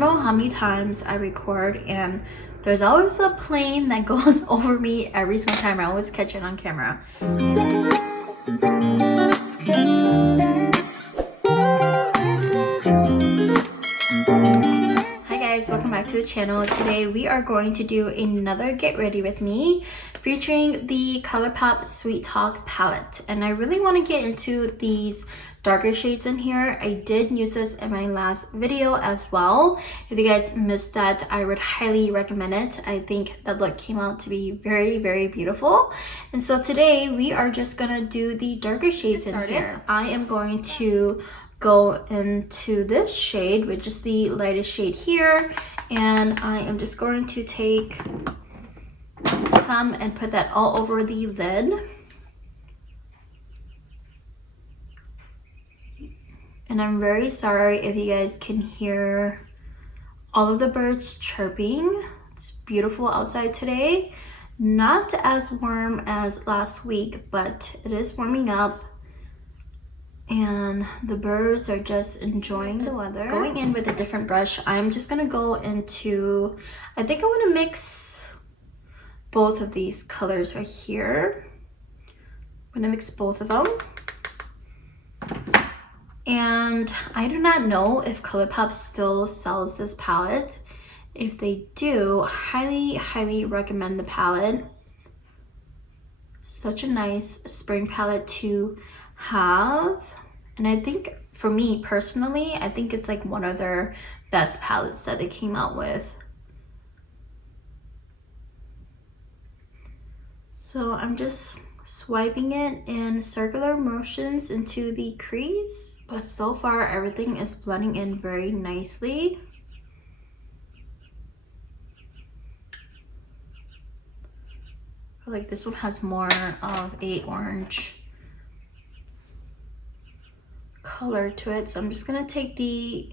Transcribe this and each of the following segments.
don't know how many times I record and there's always a plane that goes over me every single time. I always catch it on camera. Hi guys, welcome back to the channel. Today we are going to do another get ready with me featuring the Colourpop Sweet Talk palette. And I really want to get into these darker shades in here. I did use this in my last video as well. If you guys missed that, I would highly recommend it. I think the look came out to be very, very beautiful. And so today we are just gonna do the darker shades in here. I am going to go into this shade, which is the lightest shade here, and I am just going to take some and put that all over the lid. And I'm very sorry if you guys can hear all of the birds chirping. It's beautiful outside today. Not as warm as last week, but it is warming up and the birds are just enjoying the weather. Going in with a different brush, I'm just gonna go into, I think I wanna mix both of these colors right here. I'm gonna mix both of them. And I do not know if Colourpop still sells this palette. If they do, highly recommend the palette. Such a nice spring palette to have. And I think for me personally, I think it's like one of their best palettes that they came out with. So I'm just swiping it in circular motions into the crease. But so far, everything is blending in very nicely. I feel like this one has more of a orange color to it. So I'm just gonna take the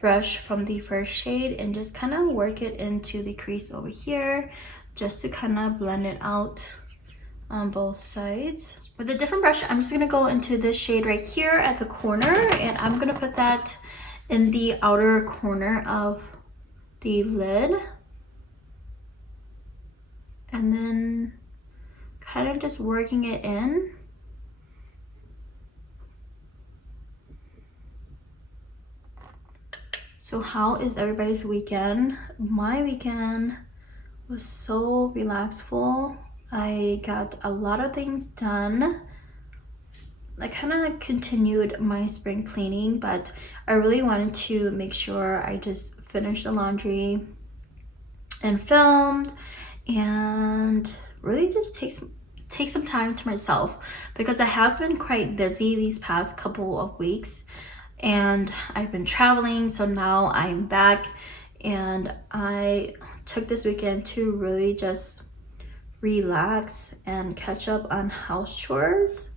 brush from the first shade and just kind of work it into the crease over here, just to kind of blend it out on both sides. With a different brush, I'm just gonna go into this shade right here at the corner, and I'm gonna put that in the outer corner of the lid. And then kind of just working it in. So how is everybody's weekend? My weekend was so relaxful. I got a lot of things done. I kind of continued my spring cleaning, but I really wanted to make sure I just finished the laundry and filmed and really just take some time to myself, because I have been quite busy these past couple of weeks and I've been traveling. So now I'm back and I took this weekend to really just relax and catch up on house chores.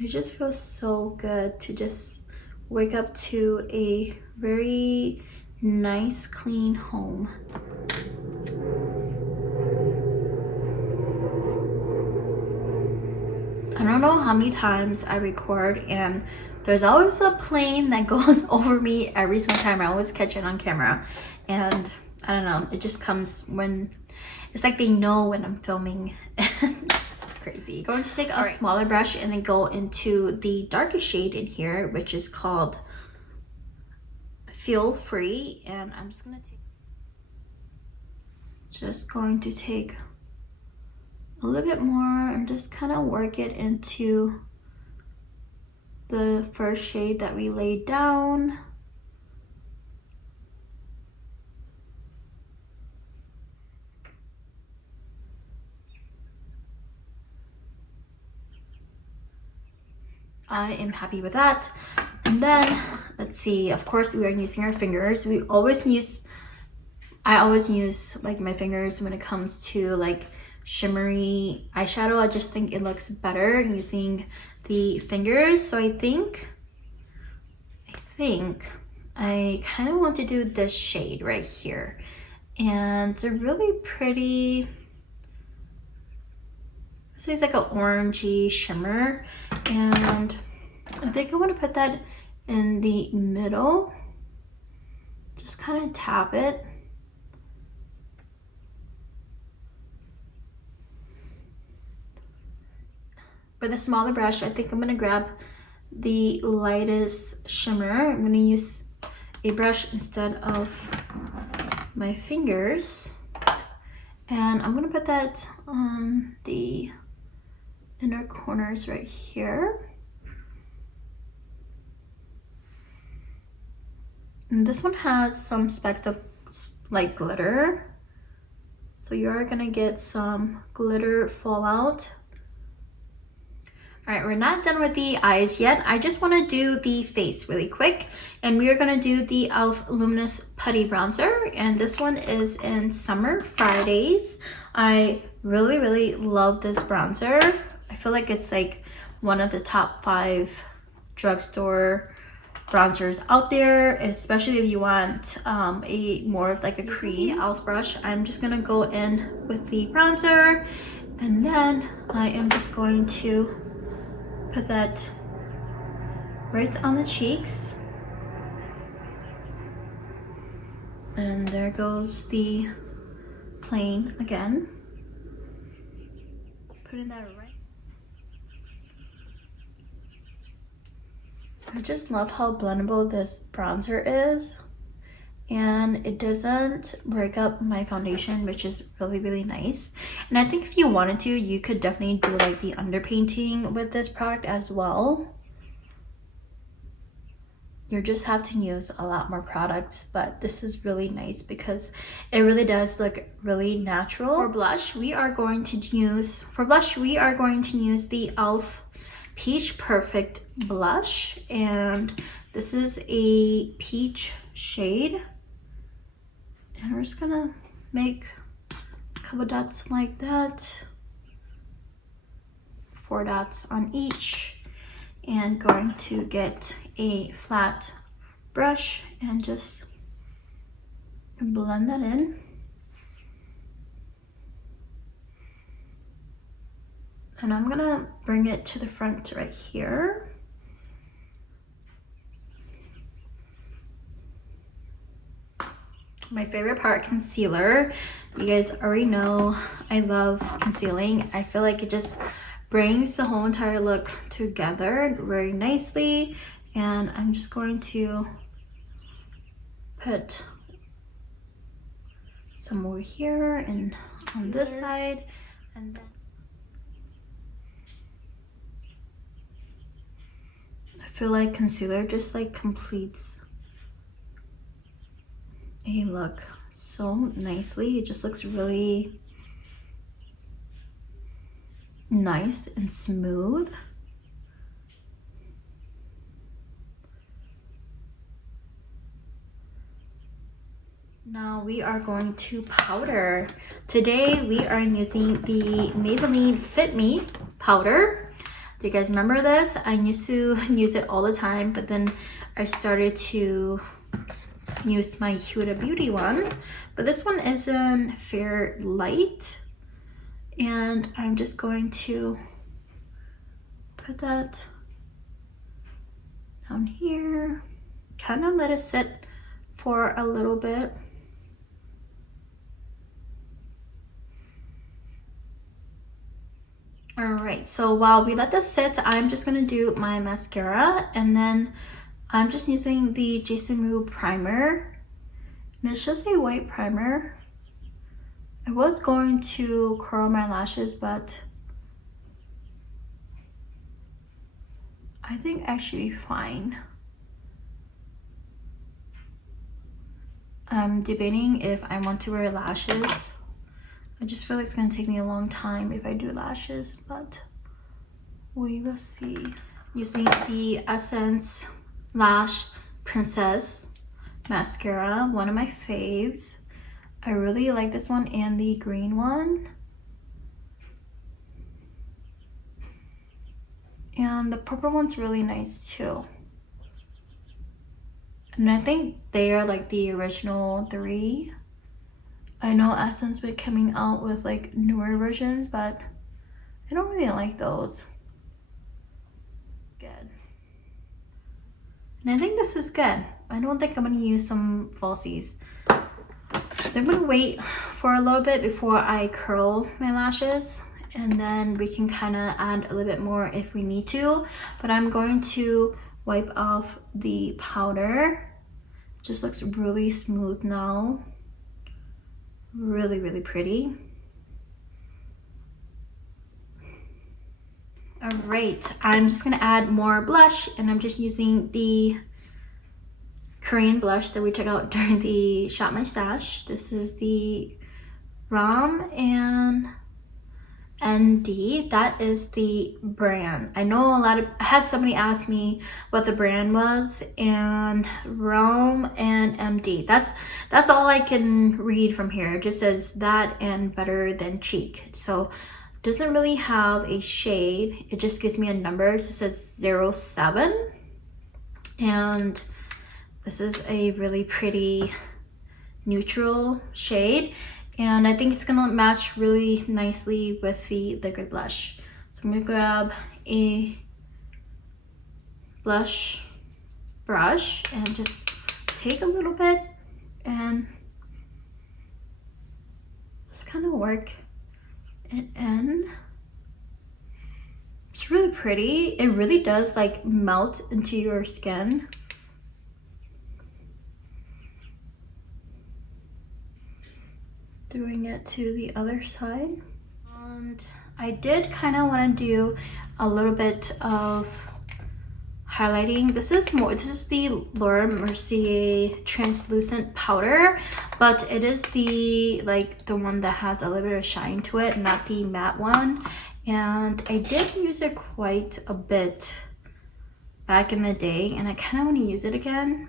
It just feels so good to just wake up to a very nice, clean home. I don't know how many times I record and there's always a plane that goes over me every single time. I always catch it on camera, and I don't know, it just comes when it's like they know when I'm filming. It's crazy. Going to take a smaller brush and then go into the darkest shade in here, which is called Feel Free. And I'm just going to take a little bit more and just kind of work it into the first shade that we laid down. I am happy with that. And then let's see, of course we are using our fingers. I always use like my fingers when it comes to like shimmery eyeshadow. I just think it looks better using the fingers. So I think I kind of want to do this shade right here, and it's a really pretty, so it's like an orangey shimmer, and I think I want to put that in the middle just kind of tap it. With a smaller brush, I think I'm gonna grab the lightest shimmer. I'm gonna use a brush instead of my fingers. And I'm gonna put that on the inner corners right here. And this one has some specks of like glitter. So you're gonna get some glitter fallout. All right, we're not done with the eyes yet. I just wanna do the face really quick. And we are gonna do the e.l.f. Luminous Putty Bronzer. And this one is in Summer Fridays. I really love this bronzer. I feel like it's like one of the top 5 drugstore bronzers out there, especially if you want a more of like a cream e.l.f. brush. I'm just gonna go in with the bronzer, and then I am just going to put that right on the cheeks. And there goes the plane again. Putting that right. I just love how blendable this bronzer is, and it doesn't break up my foundation, which is really nice. And I think if you wanted to, you could definitely do like the underpainting with this product as well. You just have to use a lot more products, but this is really nice because it really does look really natural. For blush, we are going to use the e.l.f. Peach Perfect blush, and this is a peach shade. And we're just gonna make a couple dots like that, 4 dots on each. And going to get a flat brush and just blend that in. And I'm gonna bring it to the front right here. My favorite part, concealer. You guys already know I love concealing. I feel like it just brings the whole entire look together very nicely. And I'm just going to put some over here and on this side, and then I feel like concealer just like completes a look so nicely. It just looks really nice and smooth. Now we are going to powder. Today we are using the Maybelline Fit Me powder. Do you guys remember this? I used to use it all the time, but then I started to use my Huda Beauty one. But this one is in Fair Light. And I'm just going to put that down here. Kind of let it sit for a little bit. All right, so while we let this sit, I'm just gonna do my mascara, and then I'm just using the Jason Wu primer. And it's just a white primer. I was going to curl my lashes, but I think I should be fine. I'm debating if I want to wear lashes. I just feel like it's gonna take me a long time if I do lashes, but we will see. Using the Essence Lash Princess mascara, one of my faves. I really like this one and the green one. And the purple one's really nice too. And I think they are like the original 3. I know Essence been coming out with like newer versions, but I don't really like those. Good. And I think this is good. I don't think I'm gonna use some falsies. I'm gonna wait for a little bit before I curl my lashes, and then we can kind of add a little bit more if we need to. But I'm going to wipe off the powder. Just looks really smooth now. Really, really pretty. All right, I'm just gonna add more blush, and I'm just using the Korean blush that we took out during the Shop My Stash. This is the ROM and ND. That is the brand. I know I had somebody ask me what the brand was, and ROM and MD. That's all I can read from here. It just says that and Better Than Cheek. So it doesn't really have a shade. It just gives me a number. It just says 07. And this is a really pretty neutral shade, and I think it's gonna match really nicely with the liquid blush. So I'm gonna grab a blush brush and just take a little bit and just kind of work it in. It's really pretty. It really does like melt into your skin. Doing it to the other side. And I did kind of want to do a little bit of highlighting. This is the Laura Mercier translucent powder, but it is the one that has a little bit of shine to it, not the matte one. And I did use it quite a bit back in the day, and I kind of want to use it again.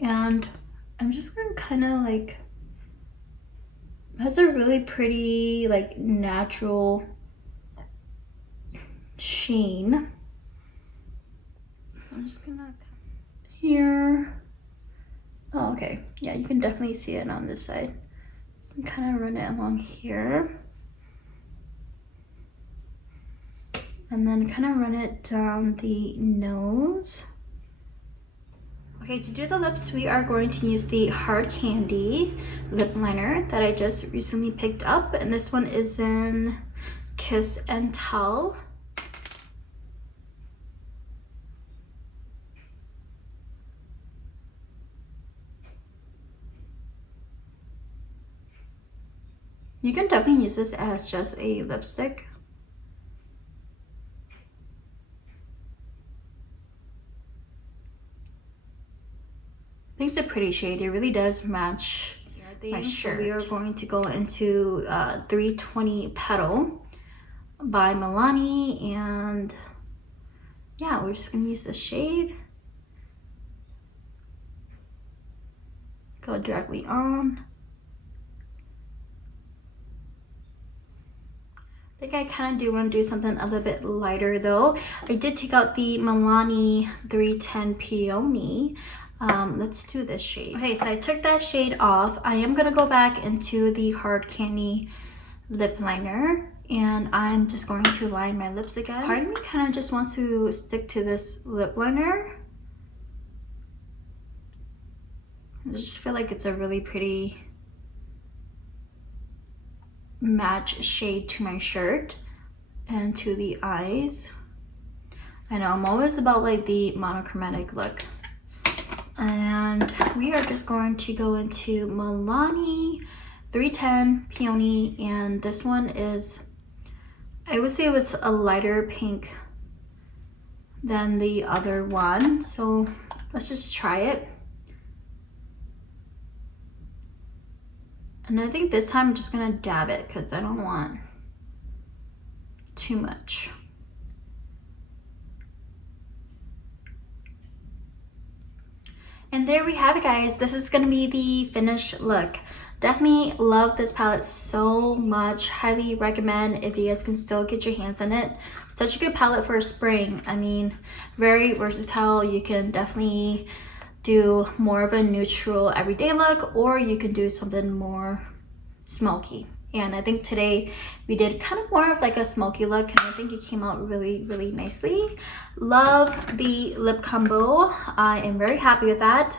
And I'm just gonna kind of like, it has a really pretty like natural sheen. I'm just gonna here. Oh, okay. Yeah, you can definitely see it on this side. So kind of run it along here. And then kind of run it down the nose. Okay, to do the lips, we are going to use the Hard Candy lip liner that I just recently picked up. And this one is in Kiss and Tell. You can definitely use this as just a lipstick. I think it's a pretty shade. It really does match my shirt. So we are going to go into 320 Petal by Milani, and yeah, we're just gonna use this shade. Go directly on. I think I kind of do want to do something a little bit lighter though. I did take out the Milani 310 Peony. Let's do this shade. Okay, so I took that shade off. I am gonna go back into the Hard Candy lip liner, and I'm just going to line my lips again. Part of me kind of just wants to stick to this lip liner. I just feel like it's a really pretty match shade to my shirt and to the eyes. I know I'm always about like the monochromatic look. And we are just going to go into Milani 310 Peony, and this one is, I would say it was a lighter pink than the other one. So let's just try it. And I think this time I'm just gonna dab it because I don't want too much. And there we have it, guys. This is gonna be the finished look. Definitely love this palette so much. Highly recommend if you guys can still get your hands on it. Such a good palette for spring. I mean, very versatile. You can definitely do more of a neutral everyday look, or you can do something more smoky. And I think today we did kind of more of like a smoky look, and I think it came out really, really nicely. Love the lip combo. I am very happy with that.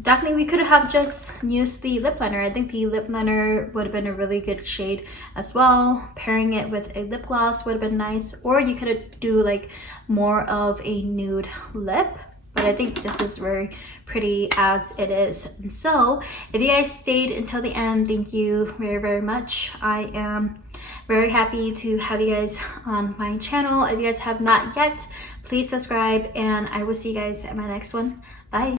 Definitely we could have just used the lip liner. I think the lip liner would have been a really good shade as well. Pairing it with a lip gloss would have been nice, or you could do like more of a nude lip, but I think this is very pretty as it is. And so if you guys stayed until the end, thank you very, very much. I am very happy to have you guys on my channel. If you guys have not yet, please subscribe, and I will see you guys at my next one. Bye.